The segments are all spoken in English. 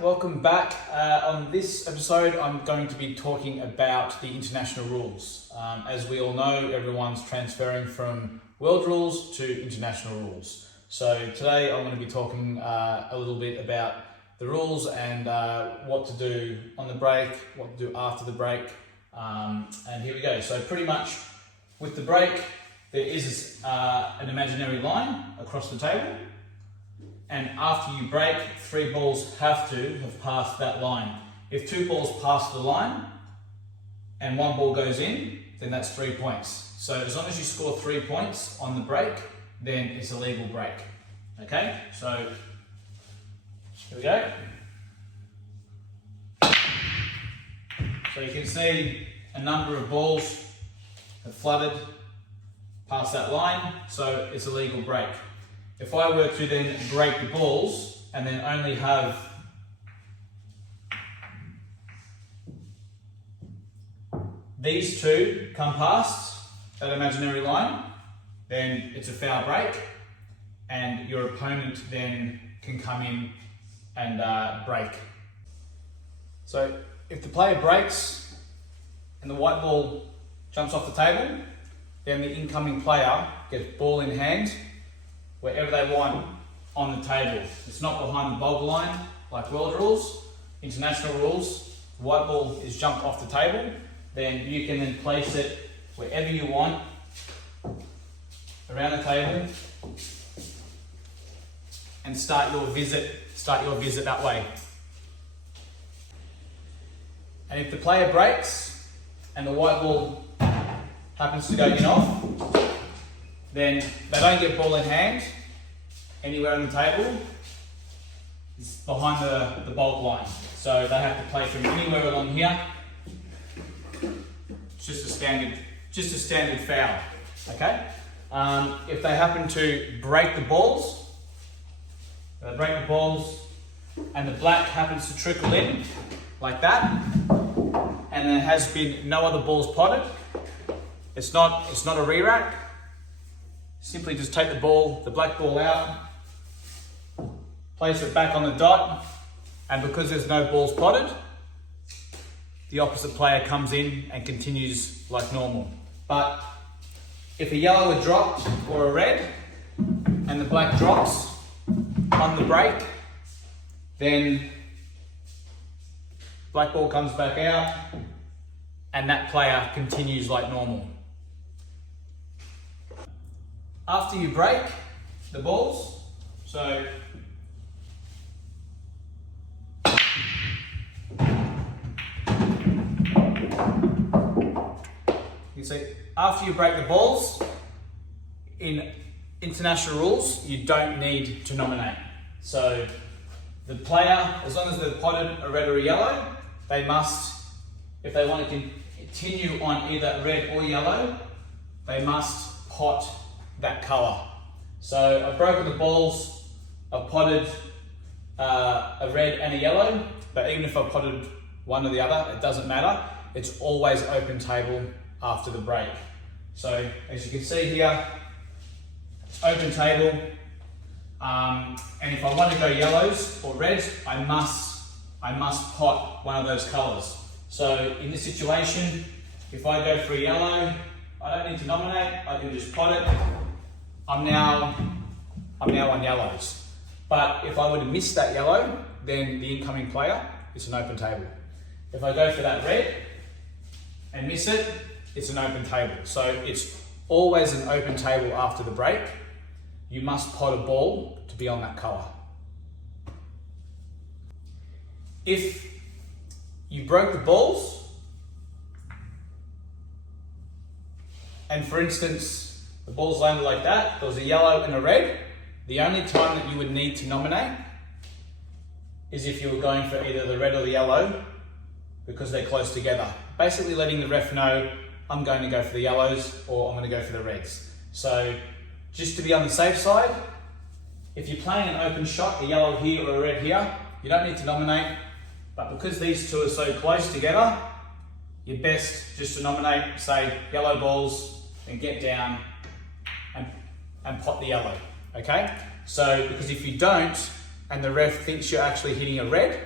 welcome back. On this episode, I'm going to be talking about the international rules. As we all know, everyone's transferring from world rules to international rules. So today I'm going to be talking a little bit about the rules and what to do on the break, what to do after the break, and here we go. So pretty much with the break, there is an imaginary line across the table. And after you break, 3 balls have to have passed that line. If 2 balls pass the line and 1 ball goes in, then that's 3 points. So as long as you score 3 points on the break, then it's a legal break. Okay, so here we go. So you can see a number of balls have flooded past that line, so it's a legal break. If I were to then break the balls and then only have these 2 come past that imaginary line, then it's a foul break and your opponent then can come in and break. So if the player breaks and the white ball jumps off the table, then the incoming player gets ball in hand wherever they want on the table. It's not behind the bulb line like world rules. International rules, the white ball is jumped off the table, then you can then place it wherever you want around the table and start your visit that way. And if the player breaks and the white ball happens to go in off, then they don't get ball in hand anywhere on the table. It's behind the bulb line. So they have to play from anywhere along here. It's just a standard foul. Okay? If they happen to break the balls, and the black happens to trickle in like that, and there has been no other balls potted, it's not a re-rack. Simply just take the black ball out, place it back on the dot, and because there's no balls potted, the opposite player comes in and continues like normal. But if a yellow had dropped or a red, and the black drops on the break, then black ball comes back out, and that player continues like normal. After you break the balls, so you see, after you break the balls, in international rules, you don't need to nominate. So the player, as long as they've potted a red or a yellow, they must, if they want to continue on either red or yellow, they must pot that colour. So I've broken the balls, I've potted a red and a yellow, but even if I potted one or the other, it doesn't matter. It's always open table after the break. So as you can see here, it's open table, and if I want to go yellows or reds, I must pot one of those colours. So in this situation, if I go for a yellow, I don't need to nominate, I can just pot it. I'm now on yellows. But if I were to miss that yellow, then the incoming player, it's an open table. If I go for that red and miss it, it's an open table. So it's always an open table after the break. You must pot a ball to be on that colour. If you broke the balls, and for instance, the balls landed like that, there was a yellow and a red, the only time that you would need to nominate is if you were going for either the red or the yellow, because they're close together. Basically letting the ref know, I'm going to go for the yellows or I'm going to go for the reds. So just to be on the safe side, if you're playing an open shot, a yellow here or a red here, you don't need to nominate, but because these 2 are so close together, you're best just to nominate, say, yellow balls, and get down and pot the yellow, okay? So, because if you don't, and the ref thinks you're actually hitting a red,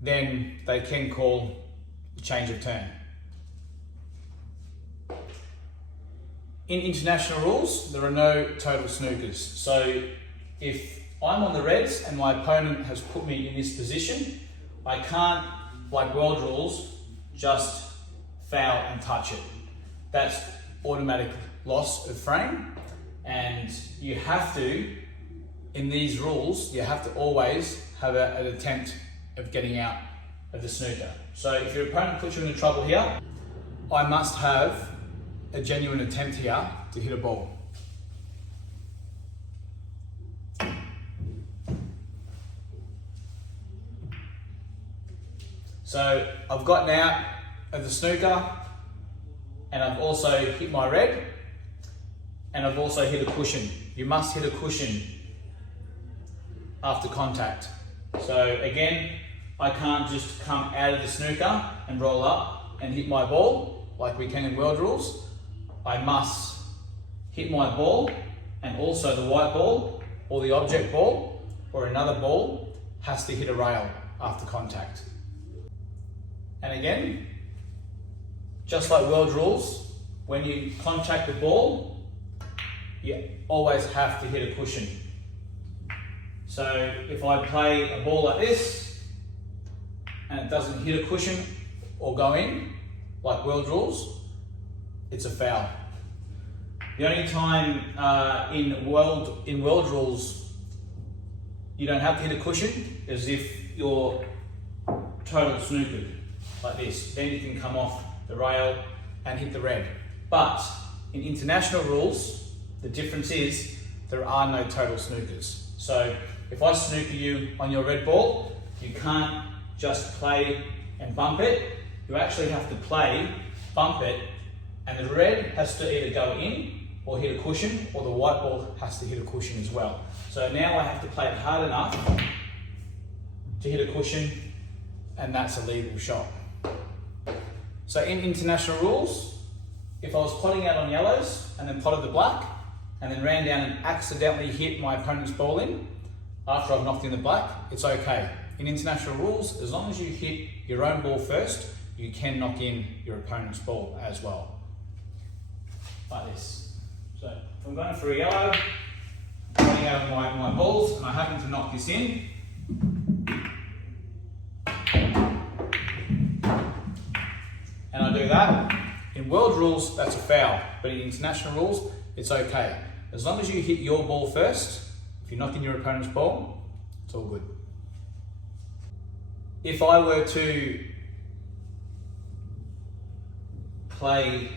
then they can call a change of turn. In international rules, there are no total snookers. So if I'm on the reds and my opponent has put me in this position, I can't, like world rules, just foul and touch it. That's automatic loss of frame, and you have to, in these rules, you have to always have an attempt of getting out of the snooker. So if your opponent puts you into trouble here, I must have a genuine attempt here to hit a ball. So I've gotten out of the snooker, and I've also hit my red, and I've also hit a cushion. You must hit a cushion after contact. So again, I can't just come out of the snooker and roll up and hit my ball like we can in world rules. I must hit my ball, and also the white ball or the object ball or another ball has to hit a rail after contact. And again, just like world rules, when you contact the ball, you always have to hit a cushion. So if I play a ball like this and it doesn't hit a cushion or go in, like world rules, it's a foul. The only time in world rules you don't have to hit a cushion is if you're total snookered, like this. Then you can come off the rail and hit the red. But in international rules, the difference is there are no total snookers. So if I snooker you on your red ball, you can't just play and bump it. You actually have to play, bump it, and the red has to either go in or hit a cushion, or the white ball has to hit a cushion as well. So now I have to play it hard enough to hit a cushion, and that's a legal shot. So in international rules, if I was potting out on yellows and then potted the black and then ran down and accidentally hit my opponent's ball in after I've knocked in the black, it's okay. In international rules, as long as you hit your own ball first, you can knock in your opponent's ball as well. Like this. So if I'm going for a yellow, I'm potting out my balls and I happen to knock this in, and I do that, in world rules that's a foul, but in international rules it's okay. As long as you hit your ball first, if you're knocking your opponent's ball, it's all good. If I were to play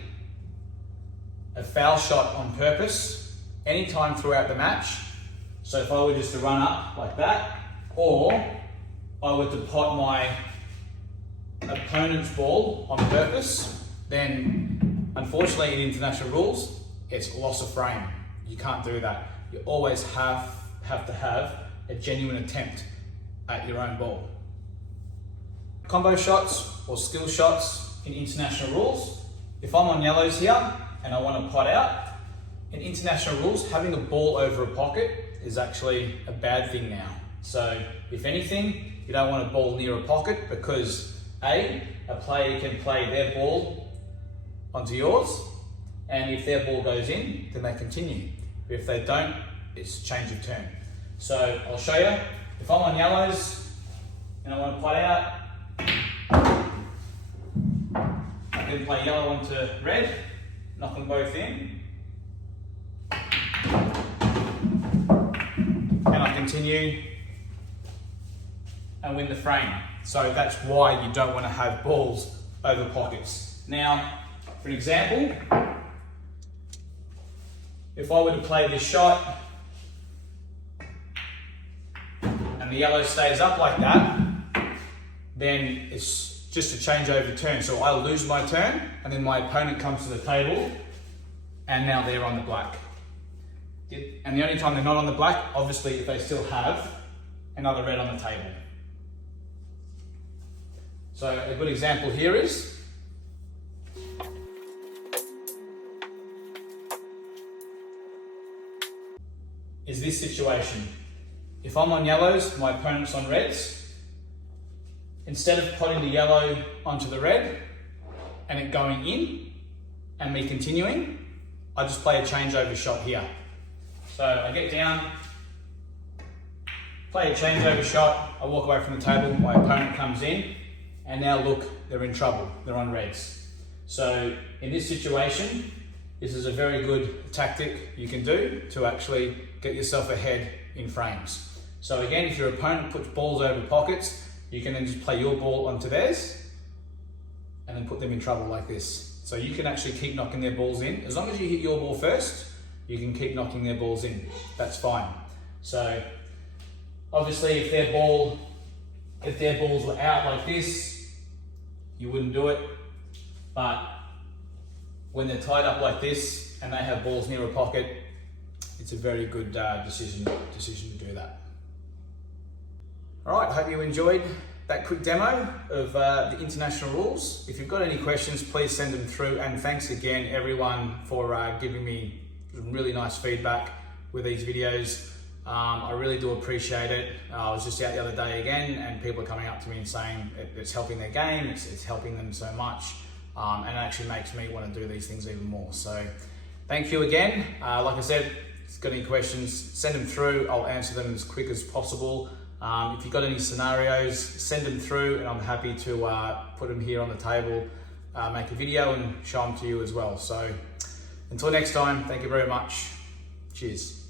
a foul shot on purpose anytime throughout the match, so if I were just to run up like that, or I were to pot my opponent's ball on purpose, then unfortunately in international rules, it's loss of frame. You can't do that. You always have to have a genuine attempt at your own ball. Combo shots or skill shots in international rules. If I'm on yellows here and I want to pot out, in international rules, having a ball over a pocket is actually a bad thing now. So if anything, you don't want a ball near a pocket because a player can play their ball onto yours, and if their ball goes in, then they continue. But if they don't, it's change of turn. So I'll show you. If I'm on yellows and I want to pot out, I can play yellow onto red, knock them both in, and I continue and win the frame. So that's why you don't want to have balls over pockets. Now, for an example, if I were to play this shot and the yellow stays up like that, then it's just a change over turn. So I lose my turn and then my opponent comes to the table and now they're on the black. And the only time they're not on the black, obviously, if they still have another red on the table. So a good example here is this situation. if I'm on yellows, my opponent's on reds, instead of potting the yellow onto the red and it going in and me continuing, I just play a changeover shot here. So I get down, play a changeover shot, I walk away from the table, my opponent comes in, and now look, they're in trouble, they're on reds. So in this situation, this is a very good tactic you can do to actually get yourself ahead in frames. So again, if your opponent puts balls over pockets, you can then just play your ball onto theirs and then put them in trouble like this. So you can actually keep knocking their balls in. As long as you hit your ball first, you can keep knocking their balls in. That's fine. So obviously if their balls were out like this, you wouldn't do it. But when they're tied up like this and they have balls near a pocket, it's a very good decision to do that. All right, hope you enjoyed that quick demo of the international rules. If you've got any questions, please send them through. And thanks again, everyone, for giving me some really nice feedback with these videos. I really do appreciate it. I was just out the other day again, and people are coming up to me and saying it's helping their game, it's helping them so much, and it actually makes me want to do these things even more. So thank you again. Like I said, if you've got any questions, send them through. I'll answer them as quick as possible. If you've got any scenarios, send them through, and I'm happy to put them here on the table, make a video and show them to you as well. So until next time, thank you very much. Cheers.